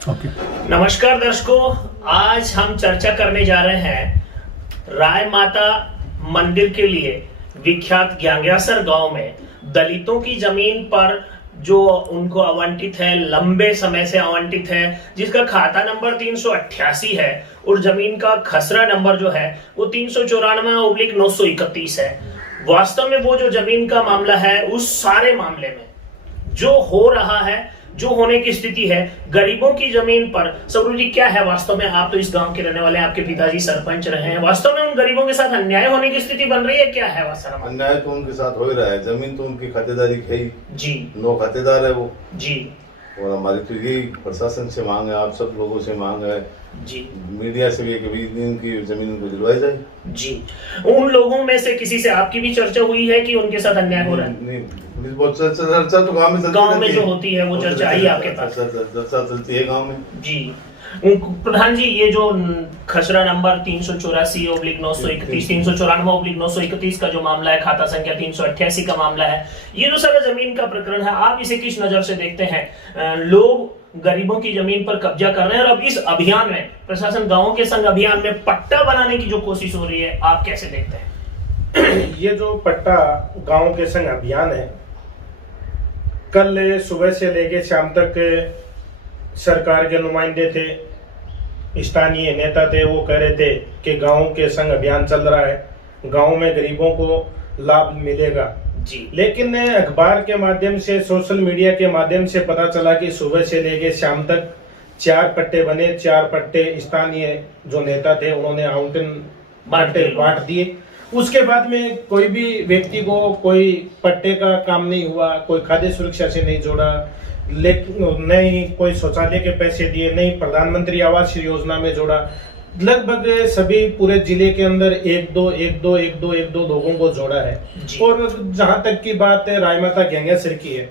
नमस्कार दर्शकों, आज हम चर्चा करने जा रहे हैं राय माता मंदिर के लिए विख्यात ज्ञांग्यासर गांव में दलितों की जमीन पर जो उनको आवंटित है, लंबे समय से आवंटित है, जिसका खाता नंबर 388 है और जमीन का खसरा नंबर जो है वो 394/931 है। वास्तव में वो जो जमीन का मामला है, उस सारे मामले में जो हो रहा है, जो होने की स्थिति है, गरीबों की जमीन पर सौरू जी क्या है वास्तव में? आप तो इस गांव के रहने वाले हैं, आपके पिताजी सरपंच रहे हैं। वास्तव में उन गरीबों के साथ अन्याय होने की स्थिति बन रही है, क्या है वास्तव में? अन्याय तो उनके साथ हो ही रहा है। जमीन तो उनकी खातेदारी है जी, 9 खातेदार है वो जी। और हमारी तो यही प्रशासन से मांग है, आप सब लोगों से मांग है जी, मीडिया से भी, कि इनकी जमीन को दिलवाई जाए। जी। उन लोगों में से किसी से आपकी भी चर्चा हुई है कि उनके साथ अन्याय हो रहा है? नहीं, पुलिस बहुत चर्चा तो गाँव में जो होती है वो चर्चा आई आपके पास? चर्चा चलती है गाँव में। जी। प्रधान जी, ये जो खसरा नंबर 384/931, 394/931 का जो मामला है, खाता संख्या 388 का मामला है, ये जो सारा जमीन का प्रकरण है, आप इसे किस नजर से देखते हैं? लोग गरीबों की जमीन पर कब्जा कर रहे हैं और अब इस अभियान में प्रशासन गांवों के संग अभियान में पट्टा बनाने की जो कोशिश हो रही है, आप कैसे देखते हैं? ये जो पट्टा गांव के संग अभियान है, कल सुबह से लेके शाम तक सरकार के नुमाइंदे थे, स्थानीय नेता थे, वो कह रहे थे कि गांव के संग अभियान चल रहा है, गांव में गरीबों को लाभ मिलेगा जी। लेकिन अखबार के माध्यम से, सोशल मीडिया के माध्यम से पता चला कि सुबह से लेके शाम तक 4 पट्टे बने। 4 पट्टे स्थानीय जो नेता थे उन्होंने आवंटन बांट दिए। उसके बाद में कोई भी व्यक्ति को कोई पट्टे का काम नहीं हुआ, कोई खाद्य सुरक्षा से नहीं जोड़ा, लेकिन नहीं कोई शौचालय के पैसे दिए, नहीं प्रधानमंत्री आवास योजना में जोड़ा। लगभग सभी पूरे जिले के अंदर एक दो लोगों को जोड़ा है। और जहां तक की बात है राय माता ज्ञांग्यासर की है,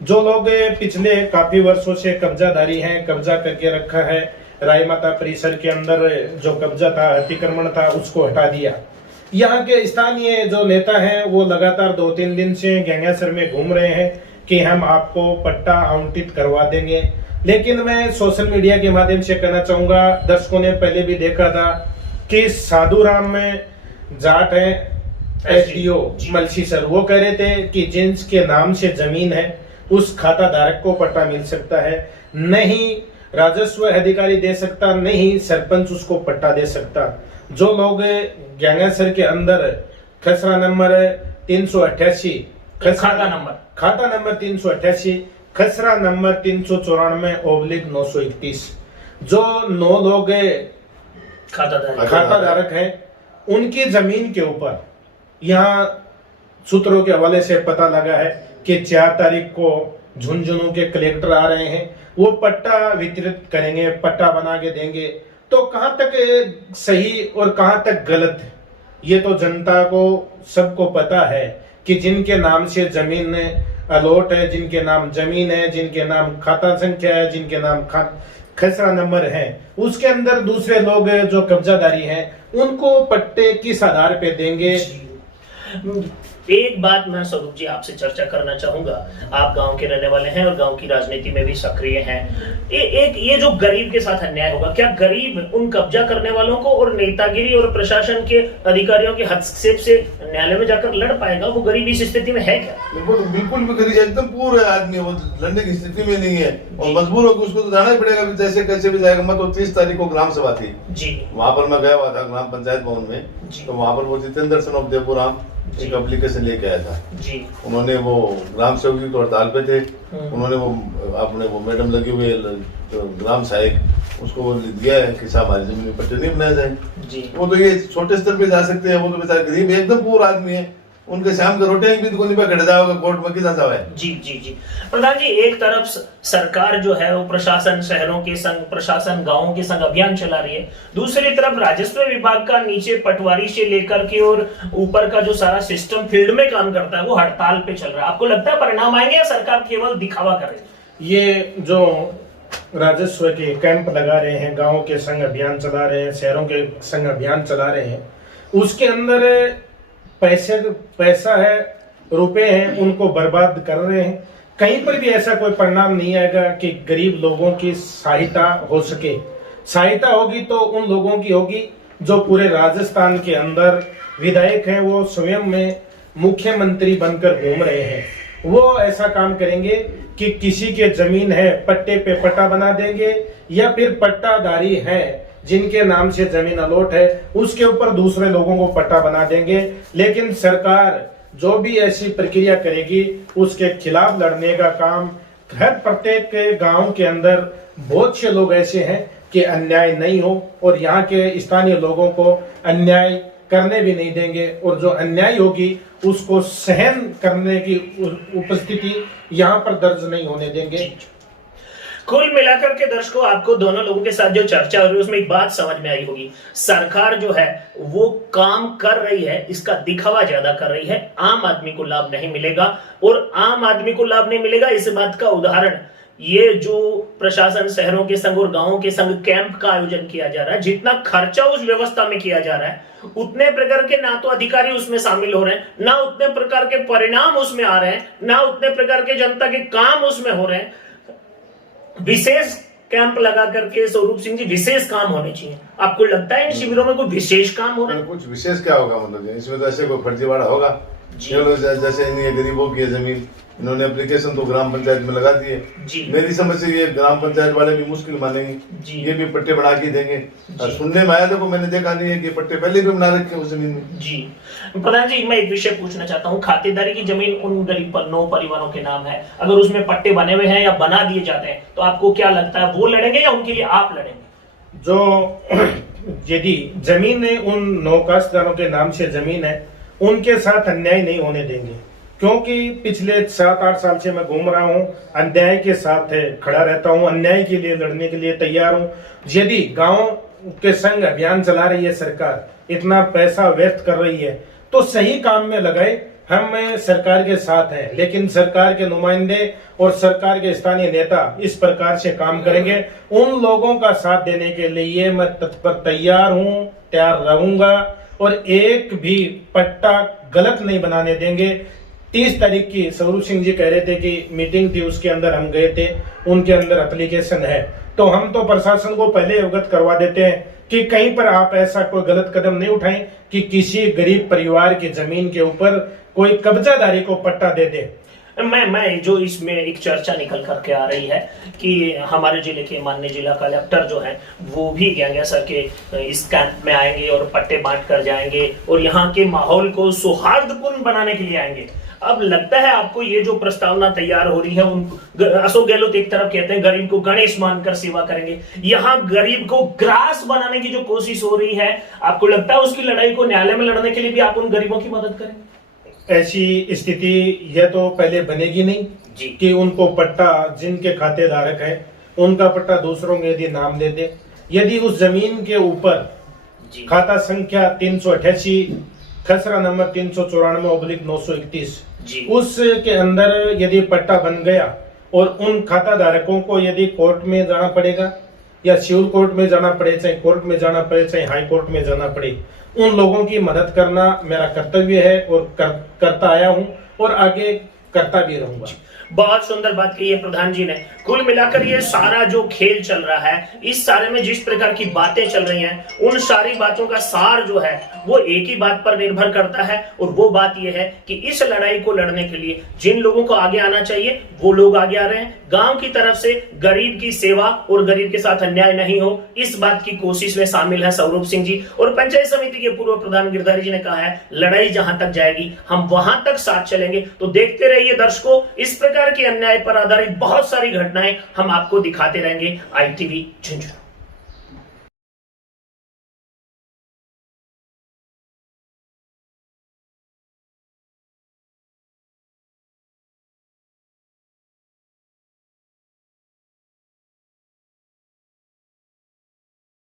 जो लोग पिछले काफी वर्षों से कब्जाधारी हैं, कब्जा करके रखा है, राय माता परिसर के अंदर जो कब्जा था, अतिक्रमण था, उसको हटा दिया। यहाँ के स्थानीय जो नेता हैं वो लगातार 2-3 दिन से ज्ञांग्यासर में घूम रहे हैं कि हम आपको पट्टा आवंटित करवा देंगे। लेकिन मैं सोशल मीडिया के माध्यम से कहना चाहूंगा, दर्शकों ने पहले भी देखा था कि साधुराम में जाट है एसडीओ मलसी सर, वो कह रहे थे कि जिनके नाम से जमीन है उस खाता धारक को पट्टा मिल सकता है, नहीं राजस्व अधिकारी दे सकता, नहीं सरपंच उसको पट्टा दे सकता। जो लोग ज्ञांग्यासर के अंदर खसरा नंबर 388, खाता नंबर 388, खसरा नंबर 394/931, जो 9 लोग खाता धारक हैं, उनकी जमीन के ऊपर यहाँ सूत्रों के हवाले से पता लगा है कि 4 तारीख को झुंझुनू के कलेक्टर आ रहे हैं, वो पट्टा वितरित करेंगे, पट्टा बना के देंगे। तो कहां तक सही और कहां तक गलत है, ये तो जनता को सबको पता है कि जिनके नाम से जमीन अलॉट है, जिनके नाम जमीन है, जिनके नाम खाता संख्या है, जिनके नाम खसरा नंबर है, उसके अंदर दूसरे लोग जो कब्जादारी हैं उनको पट्टे किस आधार पे देंगे? एक बात मैं स्वरूप जी आपसे चर्चा करना चाहूंगा। आप गांव के रहने वाले हैं और गांव की राजनीति में भी सक्रिय हैं। ये जो गरीब के साथ अन्याय होगा, क्या गरीब उन कब्जा करने वालों को और नेतागिरी और प्रशासन के अधिकारियों के हस्तक्षेप से न्यायालय में जाकर लड़ पाएगा? वो गरीब इस स्थिति में है क्या? बिल्कुल भी गरीब, एकदम पूरा आदमी वो लड़ने की स्थिति में नहीं है और मजबूर होकर उसको तो जाना ही पड़ेगा, जैसे कैसे भी जाएगा। मैं तो 30 तारीख को ग्राम सभा थी जी, वहाँ पर मैं गया हुआ था ग्राम पंचायत भवन में, तो वहाँ पर वो जितेंद्र सनोफ देवपुराम एक एप्लीकेशन लेके आया था जी। उन्होंने वो ग्राम सेवक जी तो हड़ताल पे थे, उन्होंने वो अपने वो मैडम लगी हुई ग्राम सहायक, उसको वो दिया है कि साहब हमारी जमीन में पट्टे नहीं बनाए जाए जी। वो तो ये छोटे स्तर पे जा सकते हैं, वो तो बेचारे गरीब है, एकदम पूरा आदमी है, उनके शाम के रोटे भी दुकानी पे खड़े जाओगे कोर्ट में कितना जावे। जी जी जी। प्रधान जी, एक तरफ सरकार जो है वो प्रशासन शहरों के संग, प्रशासन गांवों के संग अभियान चला रही है, दूसरी तरफ राजस्व विभाग का नीचे पटवारी से लेकर के और ऊपर का जो सारा सिस्टम फील्ड में काम करता है वो हड़ताल पे चल रहा है। आपको लगता है परिणाम आएंगे या सरकार केवल दिखावा करे? ये जो राजस्व के कैंप लगा रहे हैं, गाँव के संग अभियान चला रहे हैं, शहरों के संग अभियान चला रहे हैं, उसके अंदर पैसा है, रुपए हैं, उनको बर्बाद कर रहे हैं। कहीं पर भी ऐसा कोई परिणाम नहीं आएगा कि गरीब लोगों की सहायता हो सके। सहायता होगी तो उन लोगों की होगी जो पूरे राजस्थान के अंदर विधायक हैं, वो स्वयं में मुख्यमंत्री बनकर घूम रहे हैं। वो ऐसा काम करेंगे कि किसी के जमीन है पट्टे पे पट्टा बना देंगे, या फिर पट्टाधारी है जिनके नाम से जमीन अलॉट है उसके ऊपर दूसरे लोगों को पट्टा बना देंगे। लेकिन सरकार जो भी ऐसी प्रक्रिया करेगी उसके खिलाफ लड़ने का काम, हर प्रत्येक गांव के अंदर बहुत से लोग ऐसे हैं कि अन्याय नहीं हो, और यहाँ के स्थानीय लोगों को अन्याय करने भी नहीं देंगे, और जो अन्याय होगी उसको सहन करने की उपस्थिति यहाँ पर दर्ज नहीं होने देंगे। कुल मिलाकर के दर्शकों, आपको दोनों लोगों के साथ जो चर्चा हो रही है उसमें एक बात समझ में आई होगी, सरकार जो है वो काम कर रही है, इसका दिखावा ज्यादा कर रही है, आम आदमी को लाभ नहीं मिलेगा। और आम आदमी को लाभ नहीं मिलेगा इस बात का उदाहरण ये जो प्रशासन शहरों के संग और गांवों के संग कैंप का आयोजन किया जा रहा है, जितना खर्चा उस व्यवस्था में किया जा रहा है उतने प्रकार के ना तो अधिकारी उसमें शामिल हो रहे हैं, ना उतने प्रकार के परिणाम उसमें आ रहे हैं, ना उतने प्रकार के जनता के काम उसमें हो रहे हैं। विशेष कैंप लगा करके स्वरूप सिंह जी विशेष काम होने चाहिए। आपको लगता है इन शिविरों में कोई विशेष काम हो रहा है? कुछ विशेष क्या होगा, मतलब इसमें तो ऐसे कोई फर्जीवाड़ा होगा। जैसे इन गरीबों की जमीन इन्होंने एप्लीकेशन तो ग्राम पंचायत में लगा दी है। मेरी समझ से ये ग्राम पंचायत वाले भी मुश्किल मानेंगे, ये भी पट्टे बना के देंगे। और सुनने में आया देखो, मैंने देखा नहीं है कि पट्टे पहले भी बना रखे उस जमीन में। जी प्रधान जी, मैं एक विषय पूछना चाहता हूँ, खातेदारी की जमीन उन गरीब 9 परिवारों के नाम है, अगर उसमें पट्टे बने हुए हैं या बना दिए जाते हैं तो आपको क्या लगता है वो लड़ेंगे या उनके लिए आप लड़ेंगे? जो यदि जमीन उन 9 काश्तकारों के नाम से जमीन है उनके साथ अन्याय नहीं होने देंगे, क्योंकि पिछले 7-8 साल से मैं घूम रहा हूँ, अन्याय के साथ खड़ा रहता हूँ, अन्याय के लिए लड़ने के लिए तैयार हूँ। यदि गांव के संग अभियान चला रही है सरकार, इतना पैसा व्यर्थ कर रही है, तो सही काम में लगाए। हम सरकार के साथ हैं, लेकिन सरकार के नुमाइंदे और सरकार के स्थानीय नेता इस प्रकार से काम करेंगे, उन लोगों का साथ देने के लिए मैं तत्पर तैयार हूँ, तैयार रहूंगा, और एक भी पट्टा गलत नहीं बनाने देंगे। 30 तारीख की स्वरूप सिंह जी कह रहे थे कि मीटिंग थी, उसके अंदर हम गए थे, उनके अंदर एप्लीकेशन है, तो हम तो प्रशासन को पहले अवगत करवा देते हैं कि कहीं पर आप ऐसा कोई गलत कदम नहीं उठाएं कि किसी गरीब परिवार की जमीन के ऊपर कोई कब्जादारी को पट्टा दे दे। मैं जो इसमें एक चर्चा निकल करके आ रही है कि हमारे जिले के माननीय जिला कलेक्टर जो है वो भी गंगा सर के इस कैंप में आएंगे और पट्टे बांट कर जाएंगे और यहाँ के माहौल को सौहार्दपूर्ण बनाने के लिए आएंगे। अब लगता है आपको ये जो प्रस्तावना तैयार हो रही है, उन अशोक गहलोत एक तरफ कहते हैं गरीब को गणेश मानकर सेवा करेंगे, यहाँ गरीब को ग्रास बनाने की जो कोशिश हो रही है, आपको लगता है उसकी लड़ाई को न्यायालय में लड़ने के लिए भी आप उन गरीबों की मदद करेंगे? ऐसी स्थिति यह तो पहले बनेगी नहीं जी कि उनको पट्टा जिनके खाते धारक है उनका पट्टा दूसरों के यदि नाम दे दे। यदि उस जमीन के ऊपर खाता संख्या 388 खसरा नंबर 394/931 उसके अंदर यदि पट्टा बन गया और उन खाता धारकों को यदि कोर्ट में जाना पड़ेगा या सिविल कोर्ट में जाना पड़े, चाहे कोर्ट में जाना पड़े, चाहे हाई कोर्ट में जाना पड़े, उन लोगों की मदद करना मेरा कर्तव्य है और करता आया हूं और आगे करता भी रहूंगा। बहुत सुंदर बात कही है प्रधान जी ने। कुल मिलाकर ये सारा जो खेल चल रहा है, इस सारे में जिस प्रकार की बातें चल रही हैं, उन सारी बातों का सार जो है वो एक ही बात पर निर्भर करता है, और वो बात ये है कि इस लड़ाई को लड़ने के लिए जिन लोगों को आगे आना चाहिए वो लोग आगे आ रहे हैं। गांव की तरफ से गरीब की सेवा और गरीब के साथ अन्याय नहीं हो, इस बात की कोशिश में शामिल है स्वरूप सिंह जी। और पंचायत समिति के पूर्व प्रधान गिरधारी जी ने कहा है लड़ाई जहां तक जाएगी हम वहां तक साथ चलेंगे। तो देखते रहिए दर्शकों, इस प्रकार के अन्याय पर आधारित बहुत सारी घटनाएं हम आपको दिखाते रहेंगे। ITV झुंझुनू।